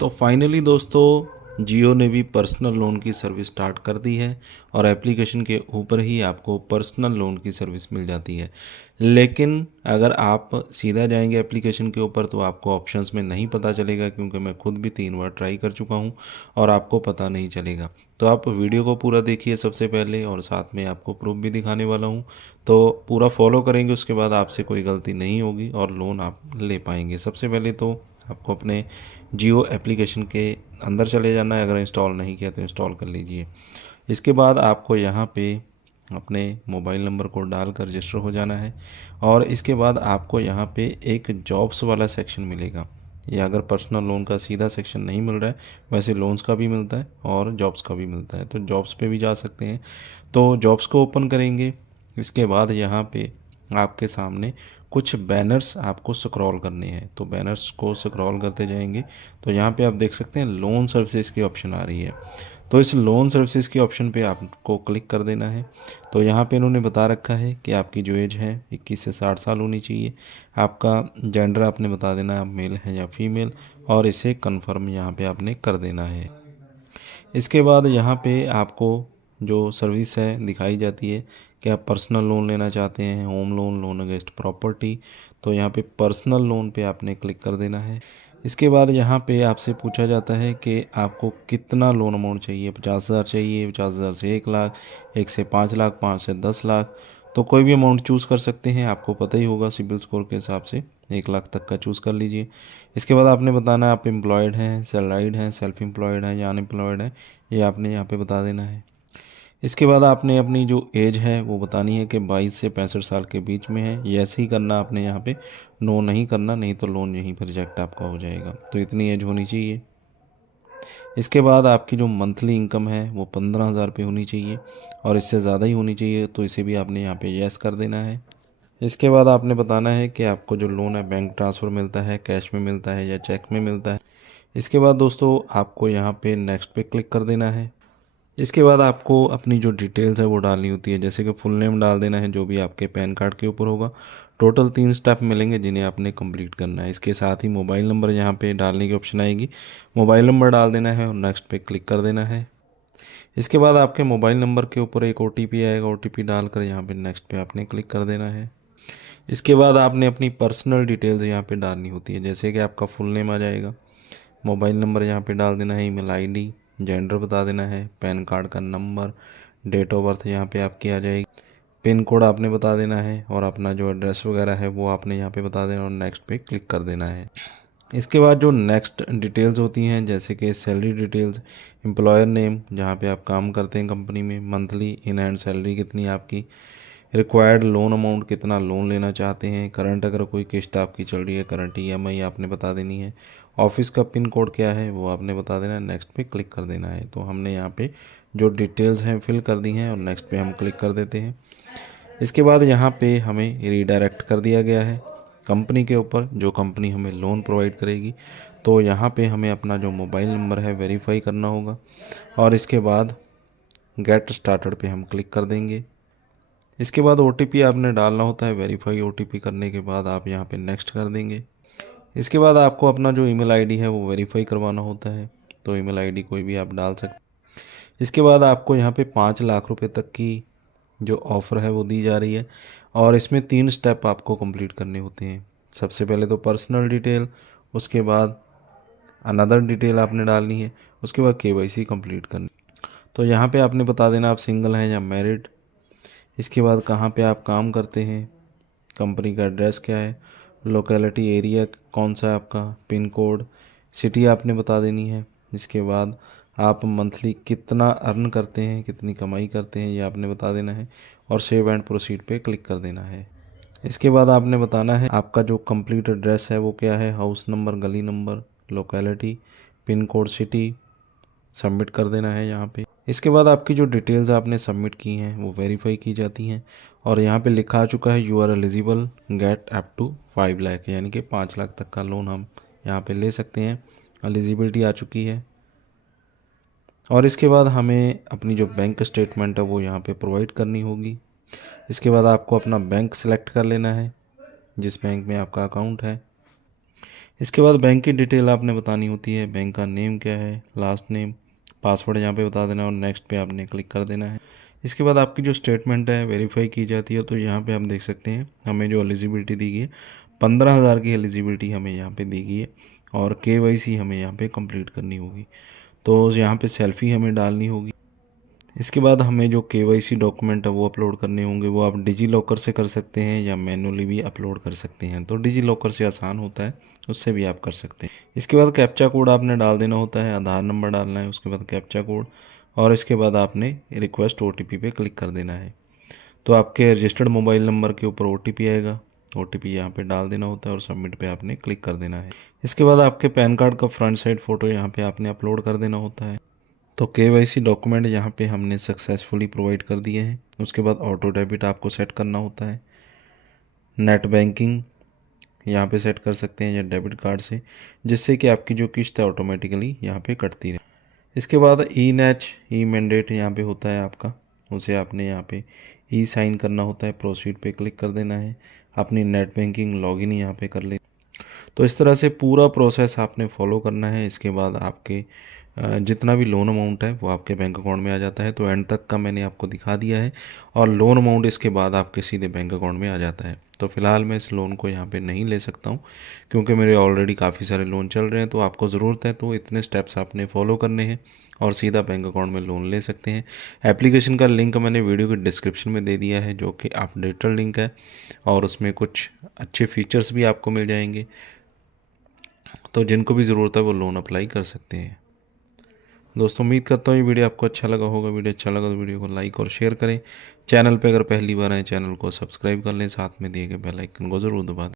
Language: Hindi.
तो फाइनली दोस्तों जियो ने भी पर्सनल लोन की सर्विस स्टार्ट कर दी है और एप्लीकेशन के ऊपर ही आपको पर्सनल लोन की सर्विस मिल जाती है। लेकिन अगर आप सीधा जाएंगे एप्लीकेशन के ऊपर तो आपको ऑप्शंस में नहीं पता चलेगा, क्योंकि मैं खुद भी 3 बार ट्राई कर चुका हूं और आपको पता नहीं चलेगा। तो आप वीडियो को पूरा देखिए सबसे पहले, और साथ में आपको प्रूफ भी दिखाने वाला हूं। तो पूरा फॉलो करेंगे, उसके बाद आपसे कोई गलती नहीं होगी और लोन आप ले पाएंगे। सबसे पहले तो आपको अपने जियो एप्लीकेशन के अंदर चले जाना है। अगर इंस्टॉल नहीं किया तो इंस्टॉल कर लीजिए। इसके बाद आपको यहाँ पे अपने मोबाइल नंबर को डालकर रजिस्टर हो जाना है, और इसके बाद आपको यहाँ पे एक जॉब्स वाला सेक्शन मिलेगा। या अगर पर्सनल लोन का सीधा सेक्शन नहीं मिल रहा है, वैसे लोन्स का भी मिलता है और जॉब्स का भी मिलता है, तो जॉब्स पे भी जा सकते हैं। तो जॉब्स को ओपन करेंगे। इसके बाद यहाँ पे आपके सामने कुछ बैनर्स आपको स्क्रॉल करने हैं, तो बैनर्स को स्क्रॉल करते जाएंगे तो यहाँ पे आप देख सकते हैं लोन सर्विसेज की ऑप्शन आ रही है। तो इस लोन सर्विसेज के ऑप्शन पे आपको क्लिक कर देना है। तो यहाँ पे इन्होंने बता रखा है कि आपकी जो एज है 21 से 60 साल होनी चाहिए। आपका जेंडर आपने बता देना है, आप मेल है या फीमेल, और इसे कन्फर्म यहाँ पे आपने कर देना है। इसके बाद यहाँ पे आपको जो सर्विस है दिखाई जाती है कि आप पर्सनल लोन लेना चाहते हैं, home loan, loan against property. तो यहाँ पे पर्सनल लोन पे आपने क्लिक कर देना है। इसके बाद यहाँ पे आपसे पूछा जाता है कि आपको कितना लोन अमाउंट चाहिए। 50,000 चाहिए, 50,000 से 1 लाख, 1 से 5 लाख, 5 से 10 लाख। तो कोई भी अमाउंट चूज़ कर सकते हैं, आपको पता ही होगा सिबिल स्कोर के हिसाब से 1 लाख तक का चूज़ कर लीजिए। इसके बाद आपने बताना है आप एम्प्लॉयड हैं, सैलराइड हैं, सेल्फ एम्प्लॉयड हैं या अनएम्प्लॉयड हैं, ये आपने यहाँ पे बता देना है। इसके बाद आपने अपनी जो एज है वो बतानी है कि 22 से 65 साल के बीच में है। यस ही करना आपने यहाँ पे, नो नहीं करना, नहीं तो लोन यहीं पर रिजेक्ट आपका हो जाएगा। तो इतनी एज होनी चाहिए। इसके बाद आपकी जो मंथली इनकम है वो 15,000 रुपये होनी चाहिए, और इससे ज़्यादा ही होनी चाहिए, तो इसे भी आपने यहाँ पे यस कर देना है। इसके बाद आपने बताना है कि आपको जो लोन है बैंक ट्रांसफ़र मिलता है, कैश में मिलता है या चेक में मिलता है। इसके बाद दोस्तों आपको यहाँ पे नेक्स्ट पे क्लिक कर देना है। इसके बाद आपको अपनी जो डिटेल्स है वो डालनी होती है, जैसे कि फुल नेम डाल देना है जो भी आपके पैन कार्ड के ऊपर होगा। टोटल 3 स्टेप मिलेंगे जिन्हें आपने कंप्लीट करना है। इसके साथ ही मोबाइल नंबर यहाँ पे डालने की ऑप्शन आएगी, मोबाइल नंबर डाल देना है और नेक्स्ट पे क्लिक कर देना है। इसके बाद आपके मोबाइल नंबर के ऊपर एक OTP आएगा, OTP डालकर यहाँ पे नेक्स्ट पे आपने क्लिक कर देना है। इसके बाद आपने अपनी पर्सनल डिटेल्स यहाँ पे डालनी होती है, जैसे कि आपका फुल नेम आ जाएगा, मोबाइल नंबर यहाँ पे डाल देना है, ईमेल आईडी, जेंडर बता देना है, पैन कार्ड का नंबर, डेट ऑफ बर्थ यहाँ पे आपकी आ जाएगी, पिन कोड आपने बता देना है, और अपना जो एड्रेस वगैरह है वो आपने यहाँ पे बता देना और नेक्स्ट पे क्लिक कर देना है। इसके बाद जो नेक्स्ट डिटेल्स होती हैं, जैसे कि सैलरी डिटेल्स, एम्प्लॉयर नेम जहाँ पे आप काम करते हैं कंपनी में, मंथली इन हैंड सैलरी कितनी है आपकी, रिक्वायर्ड लोन अमाउंट कितना लोन लेना चाहते हैं, करंट अगर कोई किस्त आपकी चल रही है, करंट EMI आपने बता देनी है, ऑफिस का पिन कोड क्या है वो आपने बता देना है, नेक्स्ट पे क्लिक कर देना है। तो हमने यहाँ पे जो डिटेल्स हैं फिल कर दी हैं और नेक्स्ट पे हम क्लिक कर देते हैं। इसके बाद यहाँ पे हमें रीडायरेक्ट कर दिया गया है कंपनी के ऊपर, जो कंपनी हमें लोन प्रोवाइड करेगी। तो यहाँ पे हमें अपना जो मोबाइल नंबर है वेरीफाई करना होगा, और इसके बाद गेट स्टार्टेड पे हम क्लिक कर देंगे। इसके बाद OTP आपने डालना होता है। वेरीफाई OTP करने के बाद आप यहाँ पे नेक्स्ट कर देंगे। इसके बाद आपको अपना जो ईमेल आईडी है वो वेरीफाई करवाना होता है, तो ईमेल आईडी कोई भी आप डाल सकते। इसके बाद आपको यहाँ पे 5 लाख रुपए तक की जो ऑफ़र है वो दी जा रही है, और इसमें 3 स्टेप आपको कंप्लीट करने होते हैं। सबसे पहले तो पर्सनल डिटेल, उसके बाद अनदर डिटेल आपने डालनी है, उसके बाद KYC कंप्लीट करनी। तो यहाँ पे आपने बता देना आप सिंगल हैं या मैरिड। इसके बाद कहाँ पे आप काम करते हैं, कंपनी का एड्रेस क्या है, लोकेलिटी एरिया कौन सा है आपका, पिन कोड, सिटी आपने बता देनी है। इसके बाद आप मंथली कितना अर्न करते हैं, कितनी कमाई करते हैं, ये आपने बता देना है, और सेव एंड प्रोसीड पे क्लिक कर देना है। इसके बाद आपने बताना है आपका जो कंप्लीट एड्रेस है वो क्या है, हाउस नंबर, गली number, locality, pin code, city, submit कर देना है यहाँ पे। इसके बाद आपकी जो डिटेल्स आपने सबमिट की हैं वो वेरीफाई की जाती हैं, और यहाँ पे लिखा आ चुका है you are eligible get up to 5 lakh, यानी कि 5 लाख तक का लोन हम यहाँ पे ले सकते हैं। एलिजिबिलिटी आ चुकी है। और इसके बाद हमें अपनी जो बैंक स्टेटमेंट है वो यहाँ पे प्रोवाइड करनी होगी। इसके बाद आपको अपना बैंक सेलेक्ट कर लेना है, जिस बैंक में आपका अकाउंट है। इसके बाद बैंक की डिटेल आपने बतानी होती है, बैंक का नेम क्या है, लास्ट नेम, पासवर्ड यहाँ पे बता देना और नेक्स्ट पे आपने क्लिक कर देना है। इसके बाद आपकी जो स्टेटमेंट है वेरीफाई की जाती है। तो यहाँ पे आप देख सकते हैं हमें जो एलिजिबिलिटी दी गई है 15,000 की एलिजिबिलिटी हमें यहाँ पे दी गई है और KYC हमें यहाँ पे कंप्लीट करनी होगी। तो यहाँ पे सेल्फ़ी हमें डालनी होगी। इसके बाद हमें जो KYC डॉक्यूमेंट है वो अपलोड करने होंगे। वो आप डिजी लॉकर से कर सकते हैं या मैनुअली भी अपलोड कर सकते हैं। तो डिजी लॉकर से आसान होता है, उससे भी आप कर सकते हैं। इसके बाद कैप्चा कोड आपने डाल देना होता है, आधार नंबर डालना है, उसके बाद कैप्चा कोड और इसके बाद आपने रिक्वेस्ट OTP पे क्लिक कर देना है। तो आपके रजिस्टर्ड मोबाइल नंबर के ऊपर OTP आएगा, OTP यहाँ पे डाल देना होता है और सबमिट पे आपने क्लिक कर देना है। इसके बाद आपके पैन कार्ड का फ्रंट साइड फ़ोटो यहाँ पे आपने अपलोड कर देना होता है। तो KYC डॉक्यूमेंट यहाँ पे हमने सक्सेसफुली प्रोवाइड कर दिए हैं। उसके बाद ऑटो डेबिट आपको सेट करना होता है, नेट बैंकिंग यहाँ पे सेट कर सकते हैं या डेबिट कार्ड से, जिससे कि आपकी जो किस्त है ऑटोमेटिकली यहाँ पे कटती रहे। इसके बाद ई मैंडेट यहाँ पे होता है आपका, उसे आपने यहाँ पे साइन करना होता है, प्रोसीड पे क्लिक कर देना है, अपनी नेट बैंकिंग लॉगिन यहाँ पे कर ले। तो इस तरह से पूरा प्रोसेस आपने फॉलो करना है। इसके बाद आपके जितना भी लोन अमाउंट है वो आपके बैंक अकाउंट में आ जाता है। तो एंड तक का मैंने आपको दिखा दिया है और लोन अमाउंट इसके बाद आपके सीधे बैंक अकाउंट में आ जाता है। तो फ़िलहाल मैं इस लोन को यहाँ पे नहीं ले सकता हूँ क्योंकि मेरे ऑलरेडी काफ़ी सारे लोन चल रहे हैं। तो आपको ज़रूरत है तो इतने स्टेप्स आपने फॉलो करने हैं और सीधा बैंक अकाउंट में लोन ले सकते हैं। एप्लीकेशन का लिंक मैंने वीडियो के डिस्क्रिप्शन में दे दिया है, जो कि अपडेटेड लिंक है और उसमें कुछ अच्छे फीचर्स भी आपको मिल जाएंगे। तो जिनको भी ज़रूरत है वो लोन अप्लाई कर सकते हैं। दोस्तों उम्मीद करता हूँ ये वीडियो आपको अच्छा लगा होगा। वीडियो अच्छा लगा तो वीडियो को लाइक और शेयर करें। चैनल पे अगर पहली बार आए चैनल को सब्सक्राइब कर लें, साथ में दिए गए बेल आइकन को ज़रूर दबा दें।